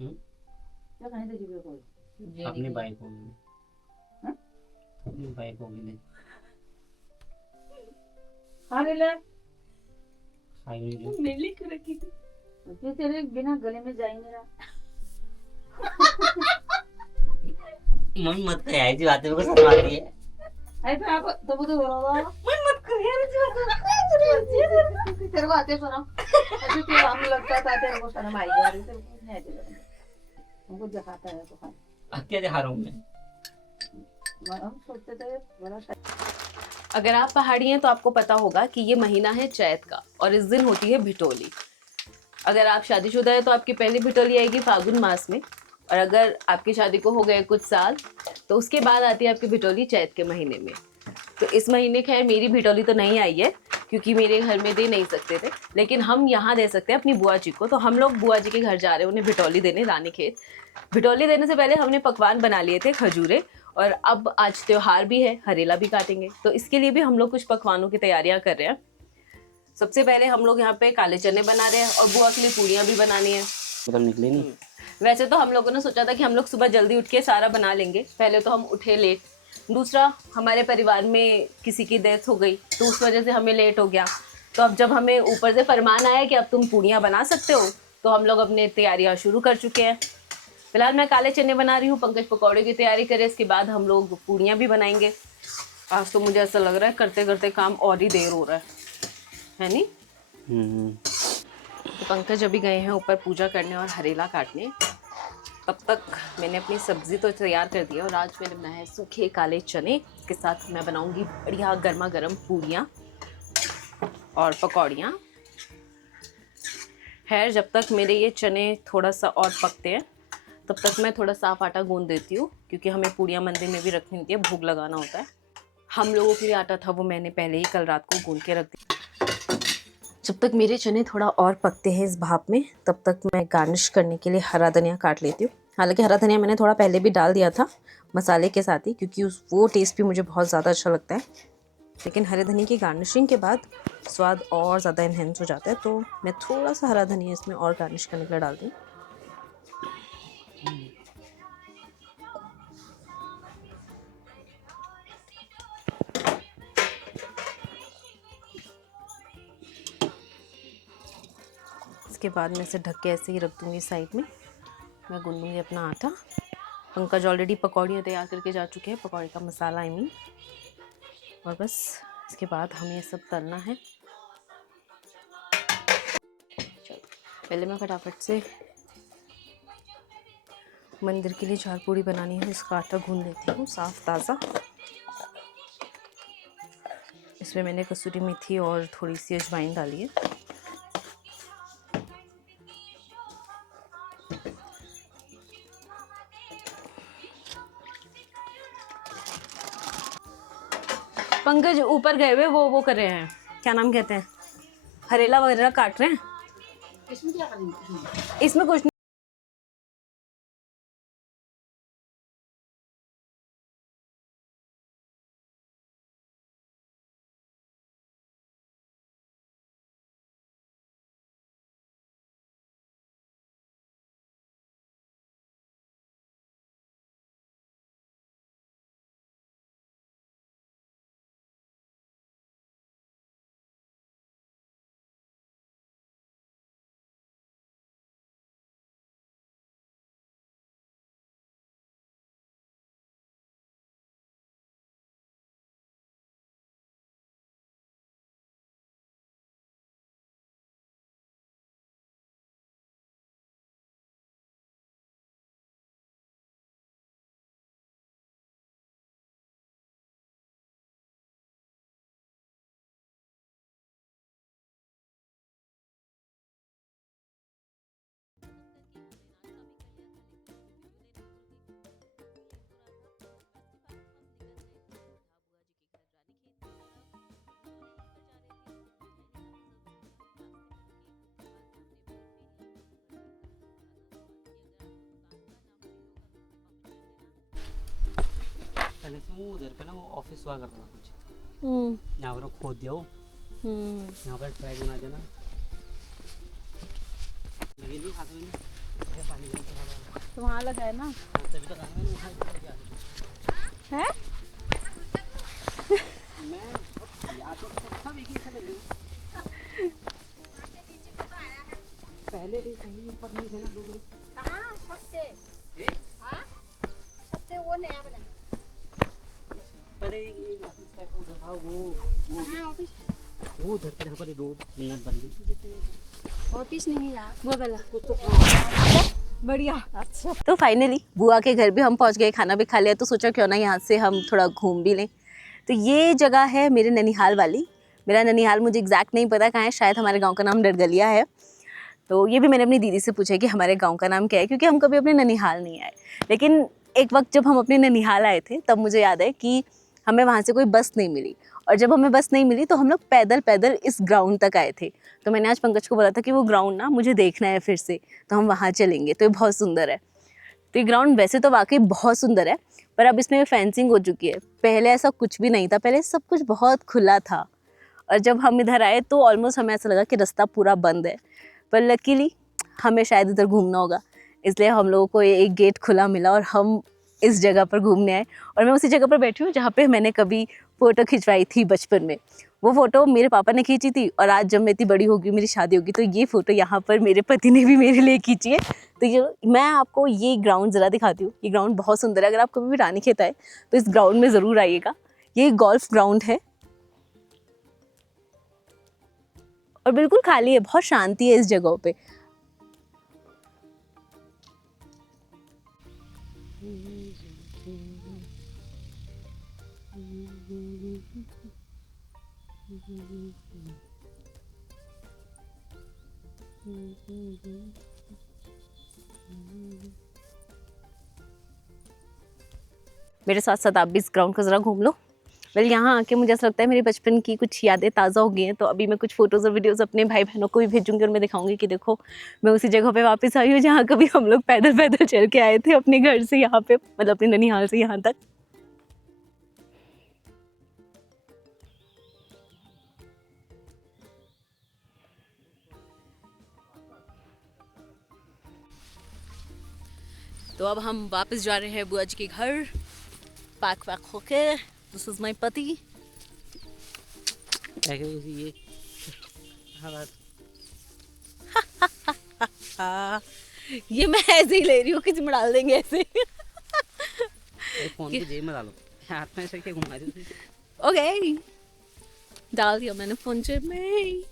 क्या कहीं तेरी भी कोई अपनी बाइक होगी, हाँ? अपनी बाइक होगी ले अरे ले खाई हुई ले। मिली कर रखी थी। फिर तेरे बिना गले में जाएंगे ना। मम्मी मत कर ऐसी बातें मेरे को शर्म आती है। अरे फिर आप तो वो तो बोला मन मत कर यार तेरे को आते सुना अभी तो हम लगता था तेरे को शर्म आई जा रही तेरे को नहीं आती शर्म। हमको दिखाता है तो खाली क्या दिखा रहा हूँ मैं? हम सोचते थे बड़ा अगर आप पहाड़ी हैं तो आपको पता होगा कि ये महीना है चैत का और इस दिन होती है भिटोली। अगर आप शादीशुदा है तो आपकी पहली भिटोली आएगी फागुन मास में, और अगर आपकी शादी को हो गए कुछ साल तो उसके बाद आती है आपकी भिटोली चैत के महीने में। तो इस महीने खैर मेरी भिटोली तो नहीं आई है क्योंकि मेरे घर में दे नहीं सकते थे, लेकिन हम यहाँ दे सकते हैं अपनी बुआ जी को। तो हम लोग बुआ जी के घर जा रहे हैं उन्हें भिटोली देने रानीखेत। भिटोली देने से पहले हमने पकवान बना लिए थे खजूरे, और अब आज त्योहार भी है, हरेला भी काटेंगे, तो इसके लिए भी हम लोग कुछ पकवानों की तैयारियां कर रहे हैं। सबसे पहले हम लोग यहाँ पे काले चने बना रहे हैं और बुआ के लिए पूड़ियाँ भी बनानी है। मतलब निकले नहीं। वैसे तो हम लोगों ने सोचा था कि हम लोग सुबह जल्दी उठ के सारा बना लेंगे, पहले तो हम उठे लेट, दूसरा हमारे परिवार में किसी की डेथ हो गई तो उस वजह से हमें लेट हो गया। तो अब जब हमें ऊपर से फरमान आया कि अब तुम पूड़ियाँ बना सकते हो तो हम लोग अपने तैयारियाँ शुरू कर चुके हैं। फिलहाल मैं काले चने बना रही हूँ, पंकज पकौड़े की तैयारी करे, इसके बाद हम लोग पूड़ियाँ भी बनाएंगे। आज तो मुझे ऐसा लग रहा है करते करते काम और ही देर हो रहा है नहीं? तो पंकज अभी गए हैं ऊपर पूजा करने और हरेला काटने, तब तक मैंने अपनी सब्जी तो तैयार कर दी है और आज मैंने बनाया है सूखे काले चने। इसके साथ मैं बनाऊंगी बढ़िया गर्मा गर्म पूड़ियाँ और पकौड़ियाँ। खैर जब तक मेरे ये चने थोड़ा सा और पकते हैं तब तक मैं थोड़ा साफ आटा गूंद देती हूँ, क्योंकि हमें पूड़ियाँ मंदिर में भी रखनी होती है, भोग लगाना होता है। हम लोगों के लिए आटा था वो मैंने पहले ही कल रात को गूंद के रख दिया। जब तक मेरे चने थोड़ा और पकते हैं इस भाप में, तब तक मैं गार्निश करने के लिए हरा धनिया काट लेती हूँ। हालांकि हरा धनिया मैंने थोड़ा पहले भी डाल दिया था मसाले के साथ ही, क्योंकि वो टेस्ट भी मुझे बहुत ज़्यादा अच्छा लगता है, लेकिन हरे धनिया की गार्निशिंग के बाद स्वाद और ज़्यादा इन्हेंस हो जाता है। तो मैं थोड़ा सा हरा धनिया इसमें और गार्निश करने के लिए डाल दूँ। इसके बाद मैं इसे ढक के ऐसे ही रख दूँगी साइड में। मैं गूंदूँगी अपना आटा। पंकज ऑलरेडी पकौड़ियाँ तैयार करके जा चुके हैं, पकौड़े का मसाला आई मीन, और बस इसके बाद हमें ये सब तलना है। चलो पहले मैं फटाफट से मंदिर के लिए चार पूड़ी बनानी है, इसका आटा गूंद लेती हूँ साफ़ ताज़ा। इसमें मैंने कसूरी मेथी और थोड़ी सी अजवाइन डाली है। पंकज ऊपर गए हुए वो कर रहे हैं, क्या नाम कहते हैं, हरेला वगैरह काट रहे हैं। इसमें क्या करेंगे? इसमें कुछ नहीं। पहले से वो उधर पे ना वो ऑफिस हुआ करता था कुछ, यहाँ पर खोद दिया वो, यहाँ पर ट्राई बना देना लगे नहीं खाते पानी तो वहाँ लगा है ना, तभी तो कहा मैंने उठा के क्या है? मैं या तो सब एक ही से लगे पहले भी कहीं ऊपर नहीं थे ना दो कहाँ सबसे हाँ सबसे वो नया बना पड़ेगी ऑफिस का उधर था वो उधर पे पर रोड नहीं बन गई ऑफिस नहीं यार वो वाला कुछ तो बढ़िया। अच्छा तो फाइनली बुआ के घर भी हम पहुंच गए, खाना भी खा लिया, तो सोचा क्यों ना यहाँ से हम थोड़ा घूम भी लें। तो ये जगह है मेरे ननिहाल वाली। मेरा ननिहाल मुझे एग्जैक्ट नहीं पता कहाँ है, शायद हमारे गांव का नाम डरगलिया है। तो ये भी मैंने अपनी दीदी से पूछा कि हमारे गांव का नाम क्या है, क्योंकि हम कभी अपने ननिहाल नहीं आए। लेकिन एक वक्त जब हम अपने ननिहाल आए थे तब मुझे याद है कि हमें वहाँ से कोई बस नहीं मिली, और जब हमें बस नहीं मिली तो हम लोग पैदल पैदल इस ग्राउंड तक आए थे। तो मैंने आज पंकज को बोला था कि वो ग्राउंड ना मुझे देखना है फिर से, तो हम वहाँ चलेंगे। तो ये बहुत सुंदर है। तो ये ग्राउंड वैसे तो वाकई बहुत सुंदर है, पर अब इसमें फेंसिंग हो चुकी है। पहले ऐसा कुछ भी नहीं था, पहले सब कुछ बहुत खुला था। और जब हम इधर आए तो ऑलमोस्ट हमें ऐसा लगा कि रास्ता पूरा बंद है, पर लकीली हमें शायद इधर घूमना होगा, इसलिए हम लोगों को एक गेट खुला मिला और हम इस जगह पर घूमने आए। और मैं उसी जगह पर बैठी हूँ जहाँ पे मैंने कभी फ़ोटो खिंचवाई थी बचपन में। वो फ़ोटो मेरे पापा ने खींची थी, और आज जब मैं इतनी बड़ी होगी, मेरी शादी होगी, तो ये फ़ोटो यहाँ पर मेरे पति ने भी मेरे लिए खींची है। तो ये मैं आपको ये ग्राउंड ज़रा दिखाती हूँ। ये ग्राउंड बहुत सुंदर है। अगर आप कभी भी रानीखेत आए तो इस ग्राउंड में ज़रूर आइएगा। ये गोल्फ ग्राउंड है और बिल्कुल खाली है, बहुत शांति है इस जगह पे। मेरे साथ साथ आप भी इस ग्राउंड को ज़रा घूम लो। वेल यहाँ आके मुझे ऐसा लगता है मेरे बचपन की कुछ यादें ताज़ा हो गई हैं। तो अभी मैं कुछ फ़ोटोज़ और वीडियोज़ अपने भाई बहनों को भी भेजूंगी और मैं दिखाऊंगी कि देखो मैं उसी जगह पे वापस आई हूँ जहाँ कभी हम लोग पैदल पैदल चल के आए थे अपने घर से यहाँ पे, मतलब अपने ननिहाल से यहाँ तक। तो अब हम वापस जा रहे हैं बुआ जी के घर, पैक वैक होके। दिस इज माय पति। ये ये मैं ऐसे ही ले रही हूँ, किसी में डाल देंगे ऐसे। फोन की जेब में डालो, हाथ में ऐसे क्या घुमा दो। ओके, डाल दिया मैंने फोन जेब में।